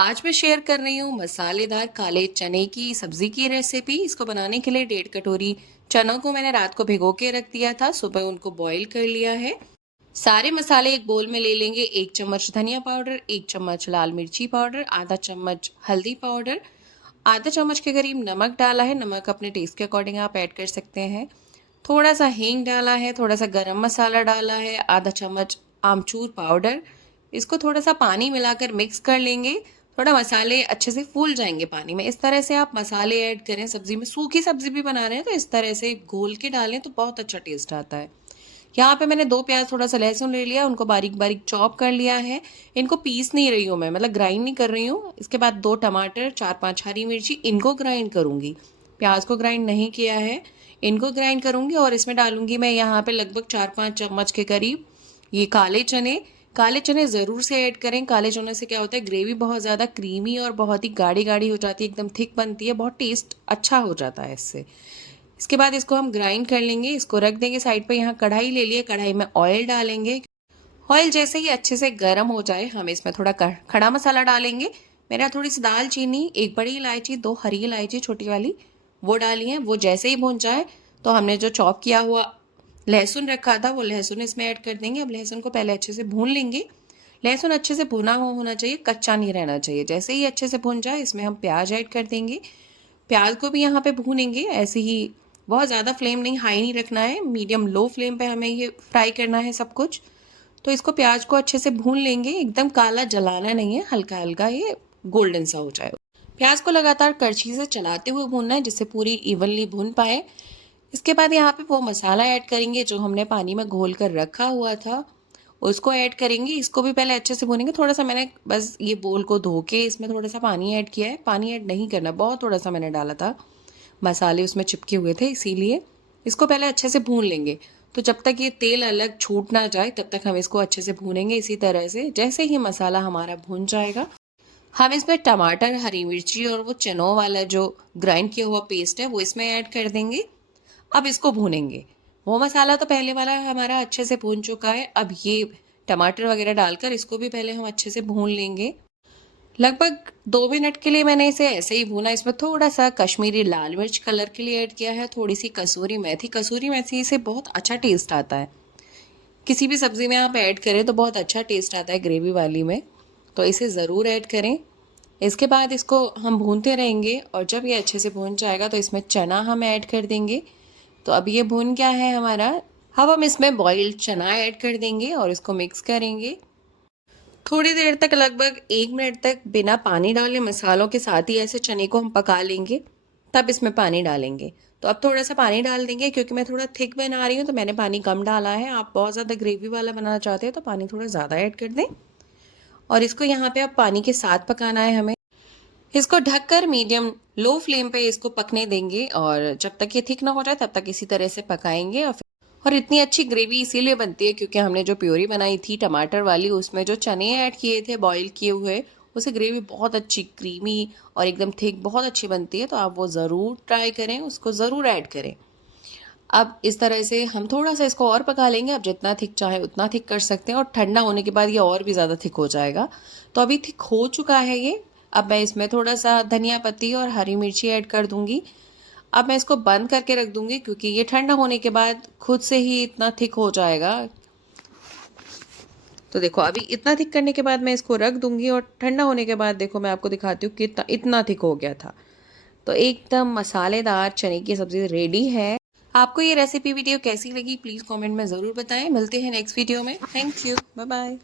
आज मैं शेयर कर रही हूँ मसालेदार काले चने की सब्जी की रेसिपी। इसको बनाने के लिए 1.5 कटोरी चनों को मैंने रात को भिगो के रख दिया था। सुबह उनको बॉईल कर लिया है। सारे मसाले एक बोल में ले लेंगे। 1 चम्मच धनिया पाउडर, 1 चम्मच लाल मिर्ची पाउडर, आधा चम्मच हल्दी पाउडर, आधा चम्मच के करीब नमक डाला है। नमक अपने टेस्ट के अकॉर्डिंग आप ऐड कर सकते हैं। थोड़ा सा हींग डाला है, थोड़ा सा गरम मसाला डाला है, आधा चम्मच आमचूर पाउडर। इसको थोड़ा सा पानी मिलाकर मिक्स कर लेंगे। थोड़ा मसाले अच्छे से फूल जाएंगे पानी में। इस तरह से आप मसाले ऐड करें सब्जी में। सूखी सब्जी भी बना रहे हैं तो इस तरह से घोल के डालें तो बहुत अच्छा टेस्ट आता है। यहाँ पे मैंने 2 प्याज, थोड़ा सा लहसुन ले लिया, उनको बारीक बारीक चॉप कर लिया है। इनको पीस नहीं रही हूँ मैं, मतलब ग्राइंड नहीं कर रही हूँ। इसके बाद 2 टमाटर, 4-5 हरी मिर्ची, इनको ग्राइंड करूँगी। प्याज को ग्राइंड नहीं किया है, इनको ग्राइंड करूँगी। और इसमें डालूंगी मैं यहाँ पे लगभग 4-5 चम्मच के करीब ये काले चने। काले चने ज़रूर से ऐड करें। काले चने से क्या होता है, ग्रेवी बहुत ज़्यादा क्रीमी और बहुत ही गाढ़ी गाढ़ी हो जाती है, एकदम थिक बनती है, बहुत टेस्ट अच्छा हो जाता है इससे। इसके बाद इसको हम ग्राइंड कर लेंगे, इसको रख देंगे साइड पे। यहाँ कढ़ाई ले लिए, कढ़ाई में ऑयल डालेंगे। ऑयल जैसे ही अच्छे से गर्म हो जाए, हम इसमें थोड़ा खड़ा मसाला डालेंगे। मेरा थोड़ी सी दालचीनी, 1 बड़ी इलायची, 2 हरी इलायची छोटी वाली, वो डाली है। वो जैसे ही भून जाए तो हमने जो चॉप किया हुआ लहसुन रखा था वो लहसुन इसमें ऐड कर देंगे। अब लहसुन को पहले अच्छे से भून लेंगे। लहसुन अच्छे से भुना होना चाहिए, कच्चा नहीं रहना चाहिए। जैसे ही अच्छे से भुन जाए इसमें हम प्याज ऐड कर देंगे। प्याज को भी यहाँ पे भूनेंगे ऐसे ही। बहुत ज़्यादा फ्लेम नहीं, हाई नहीं रखना है, मीडियम लो फ्लेम पे हमें ये फ्राई करना है सब कुछ। तो इसको प्याज को अच्छे से भून लेंगे, एकदम काला जलाना नहीं है, हल्का हल्का ये गोल्डन सा हो जाए। प्याज को लगातार करछी से चलाते हुए भूनना है जिससे पूरी इवनली भून पाए। इसके बाद यहाँ पे वो मसाला ऐड करेंगे जो हमने पानी में घोल कर रखा हुआ था, उसको ऐड करेंगे। इसको भी पहले अच्छे से भूनेंगे। थोड़ा सा मैंने बस ये बोल को धो के इसमें थोड़ा सा पानी ऐड किया है। पानी ऐड नहीं करना, बहुत थोड़ा सा मैंने डाला था, मसाले उसमें चिपके हुए थे इसीलिए। इसको पहले अच्छे से भून लेंगे। तो जब तक ये तेल अलग छूट ना जाए तब तक हम इसको अच्छे से भूनेंगे इसी तरह से। जैसे ही मसाला हमारा भून जाएगा, हम इसमें टमाटर, हरी मिर्ची और वो चनों वाला जो ग्राइंड किया हुआ पेस्ट है वो इसमें ऐड कर देंगे। अब इसको भूनेंगे। वो मसाला तो पहले वाला हमारा अच्छे से भून चुका है। अब ये टमाटर वगैरह डालकर इसको भी पहले हम अच्छे से भून लेंगे। लगभग 2 मिनट के लिए मैंने इसे ऐसे ही भूना। इसमें थोड़ा सा कश्मीरी लाल मिर्च कलर के लिए ऐड किया है, थोड़ी सी कसूरी मेथी। कसूरी मेथी से बहुत अच्छा टेस्ट आता है। किसी भी सब्ज़ी में आप ऐड करें तो बहुत अच्छा टेस्ट आता है ग्रेवी वाली में, तो इसे ज़रूर ऐड करें। इसके बाद इसको हम भूनते रहेंगे और जब ये अच्छे से भून जाएगा तो इसमें चना हम ऐड कर देंगे। तो अब ये भून गया है हमारा। अब हम इसमें बॉइल्ड चना ऐड कर देंगे और इसको मिक्स करेंगे। थोड़ी देर तक, लगभग 1 मिनट तक बिना पानी डाले मसालों के साथ ही ऐसे चने को हम पका लेंगे, तब इसमें पानी डालेंगे। तो अब थोड़ा सा पानी डाल देंगे, क्योंकि मैं थोड़ा थिक बना रही हूँ तो मैंने पानी कम डाला है। आप बहुत ज़्यादा ग्रेवी वाला बनाना चाहते हैं तो पानी थोड़ा ज़्यादा ऐड कर दें। और इसको यहाँ पे अब पानी के साथ पकाना है हमें। इसको ढककर मीडियम लो फ्लेम पे इसको पकने देंगे और जब तक ये थिक ना हो जाए तब तक इसी तरह से पकाएंगे। और इतनी अच्छी ग्रेवी इसीलिए बनती है क्योंकि हमने जो प्योरी बनाई थी टमाटर वाली, उसमें जो चने ऐड किए थे बॉईल किए हुए, उससे ग्रेवी बहुत अच्छी क्रीमी और एकदम थिक बहुत अच्छी बनती है। तो आप वो ज़रूर ट्राई करें, उसको ज़रूर ऐड करें। अब इस तरह से हम थोड़ा सा इसको और पका लेंगे। आप जितना थिक चाहे उतना थिक कर सकते हैं और ठंडा होने के बाद ये और भी ज़्यादा थिक हो जाएगा। तो अभी थिक हो चुका है ये। अब मैं इसमें थोड़ा सा धनिया पत्ती और हरी मिर्ची ऐड कर दूंगी। अब मैं इसको बंद करके रख दूंगी क्योंकि ये ठंडा होने के बाद खुद से ही इतना थिक हो जाएगा। तो देखो अभी इतना थिक करने के बाद मैं इसको रख दूंगी और ठंडा होने के बाद देखो मैं आपको दिखाती हूँ कि इतना थिक हो गया था। तो एकदम मसालेदार चने की सब्ज़ी रेडी है। आपको ये रेसिपी वीडियो कैसी लगी प्लीज़ कमेंट में ज़रूर बताएं। मिलते हैं नेक्स्ट वीडियो में। Thank you, bye bye.